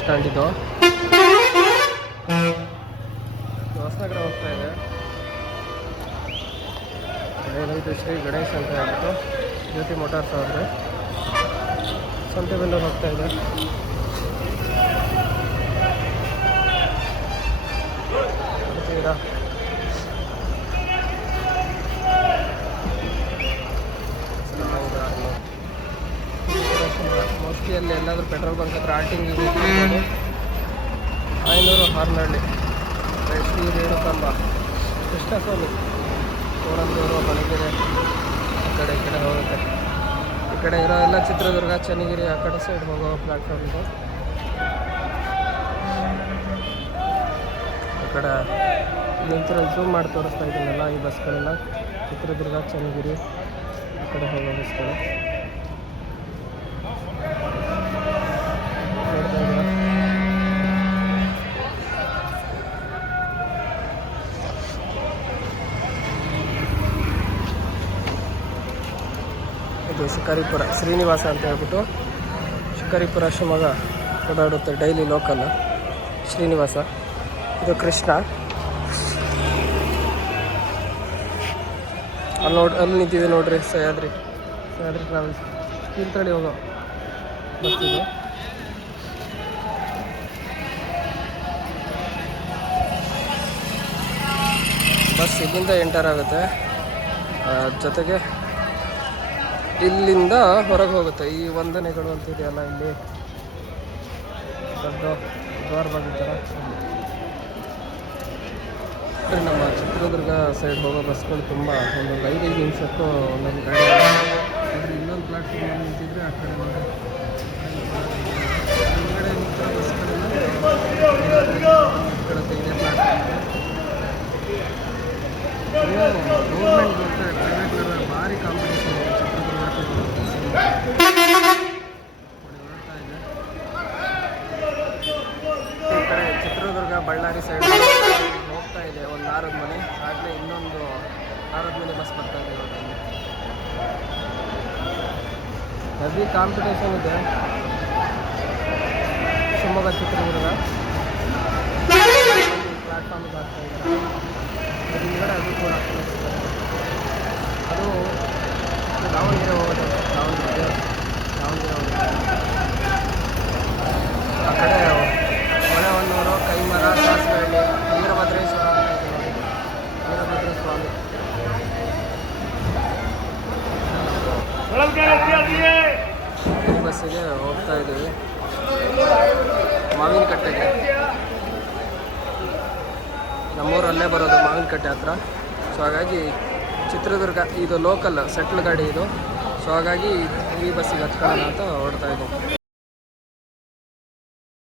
Stand ಇದು. ಹೊಸನಗರ ಹೋಗ್ತಾ ಇದೆ. ಏನೈತೆ ಶ್ರೀ ಗಣೇಶ್ ಅಂತ ಹೇಳ್ಬಿಟ್ಟು ಜ್ಯೋತಿ ಮೋಟಾರ್ಸ್ ಆದರೆ ಸಂತೆಬೆನ್ನೂರು ಹೋಗ್ತಾ ಇದೆ. ಬರ್ತೀರಾ? ಮೋಸ್ಟ್ಲಿ ಅಲ್ಲಿ ಎಲ್ಲಾದರೂ ಪೆಟ್ರೋಲ್ ಬಂಕ್ ಹತ್ರ ಆಲ್ಟಿಂಗ್ 500 ಹಾರ್ನಹಳ್ಳಿ, ಶ್ರೀ ರೇಣುಕಾಂಬ, ಕೃಷ್ಣಸ್ವಾಮಿ, ಕೋಣಂದೂರು, ಹೊಳಗೆರೆ ಈ ಕಡೆ ಹೋಗುತ್ತೆ. ಈ ಕಡೆ ಇರೋ ಎಲ್ಲ ಚಿತ್ರದುರ್ಗ, ಚನ್ನಗಿರಿ ಆ ಕಡೆ ಸೈಡ್ ಹೋಗೋ ಪ್ಲ್ಯಾಟ್ಫಾರ್ಮ್ ಇದು. ಆ ಕಡೆ ನಿಂತಿರೋ ಝೂಮ್ ಮಾಡಿ ತೋರಿಸ್ತಾ ಇದ್ದೀನಲ್ಲ, ಈ ಬಸ್ಗಳೆಲ್ಲ ಚಿತ್ರದುರ್ಗ, ಚನ್ನಗಿರಿ ಆ ಕಡೆ ಹೋಗೋ ಬಸ್ಗಳು. ಇದು ಶಿಕಾರಿಪುರ ಶ್ರೀನಿವಾಸ ಅಂತ ಹೇಳ್ಬಿಟ್ಟು ಶಿಕಾರಿಪುರ ಶಿವಮೊಗ್ಗ ಓಡಾಡುತ್ತೆ ಡೈಲಿ ಲೋಕಲ್ ಶ್ರೀನಿವಾಸ. ಇದು ಕೃಷ್ಣ. ಅಲ್ಲಿ ನಿಂತಿದೆ ನೋಡ್ರಿ ಸಹ್ಯಾದ್ರಿ ಟ್ರಾವೆಲ್ಸ್, ತೀರ್ಥಹಳ್ಳಿ ಹೋಗೋ ಬಸ್ ಇದು. ಬಸ್ ಇಲ್ಲಿಂದ ಎಂಟರ್ ಆಗುತ್ತೆ, ಜೊತೆಗೆ ಇಲ್ಲಿಂದ ಹೊರಗೆ ಹೋಗುತ್ತೆ. ಈ ವಂದನೆಗಳು ಅಂತಿದೆಯಲ್ಲ, ಇಲ್ಲಿ ದೊಡ್ಡ ದ್ವಾರಬಾಗಿಲು ಥರ. ನಮ್ಮ ಚಿತ್ರದುರ್ಗ ಸೈಡ್ ಹೋಗೋ ಬಸ್ಗಳು ತುಂಬ ಒಂದೊಂದು 5 ನಿಮಿಷಕ್ಕೂ ಒಂದೊಂದು ಗಾಡಿ. ಇನ್ನೊಂದು ಪ್ಲಾಟ್ಫಾರ್ಮ್ ನಿಂತಿದ್ರೆ ಆ ಕಡೆ ಹಿಂದ್ಗಡೆ ನಿಂತಿರೋ ಬಸ್ಗಳೆಲ್ಲ ಇದೇ ಪ್ಲಾಟ್ಫಾರ್ಮ್. ಗೌರ್ಮೆಂಟ್ ಮತ್ತು ಪ್ರೈವೇಟ್ ಭಾರಿ ಕಾಂಪಿಟೇಷನ್ ಇದೆ ಚಿತ್ರದುರ್ಗ. ಈ ಕಡೆ ಚಿತ್ರದುರ್ಗ ಬಳ್ಳಾರಿ ಸೈಡ್ ಹೋಗ್ತಾ ಇದೆ ಒಂದು 6 ಮನೆ, ಆಗಲೇ ಇನ್ನೊಂದು 6 ಮನೆ ಬಸ್ ಬರ್ತಾ ಇದೆ. ಹೆವಿ ಕಾಂಪಿಟೇಷನ್ ಇದೆ ಶಿವಮೊಗ್ಗ ಚಿತ್ರದುರ್ಗ ಪ್ಲಾಟ್ಫಾರ್ಮಿಗೆ ಆಗ್ತಾ ಇದೆ. ಹಿಂದ್ಗಡೆ ಅದು ಕೂಡ ಅದು ದಾವಣಗೆರೆ ಹೋಗೋದು, ದಾವಣಗೆರೆ ಆ ಕಡೆ ಹೊಳೆಹೊನ್ನೂರು, ಕೈಮರ, ಸಾಸಿವೆಹಳ್ಳಿ, ವೀರಭದ್ರೇಶ್ವರ ಅಂತ ಇದೆ ನೋಡಿ, ವೀರಭದ್ರ ಸ್ವಾಮಿ. ಈ ಬಸ್ಸಿಗೆ ಹೋಗ್ತಾ ಇದ್ದೀವಿ ಮಾವಿನಕಟ್ಟೆಗೆ. ನಮ್ಮೂರಲ್ಲೇ ಬರೋದು ಮಾವಿನಕಟ್ಟೆ ಹತ್ರ. ಸೊ ಹಾಗಾಗಿ ಚಿತ್ರದುರ್ಗ ಇದು ಲೋಕಲ್ ಸೆಟ್ಲ್ ಗಾಡಿ ಇದು. ಸೊ ಹಾಗಾಗಿ ಈ ಬಸ್ಸಿಗೆ ಹತ್ಕೊಳ್ಳೋಣ ಅಂತ ಹೊರಡ್ತಾ ಇದ್ದೀವಿ.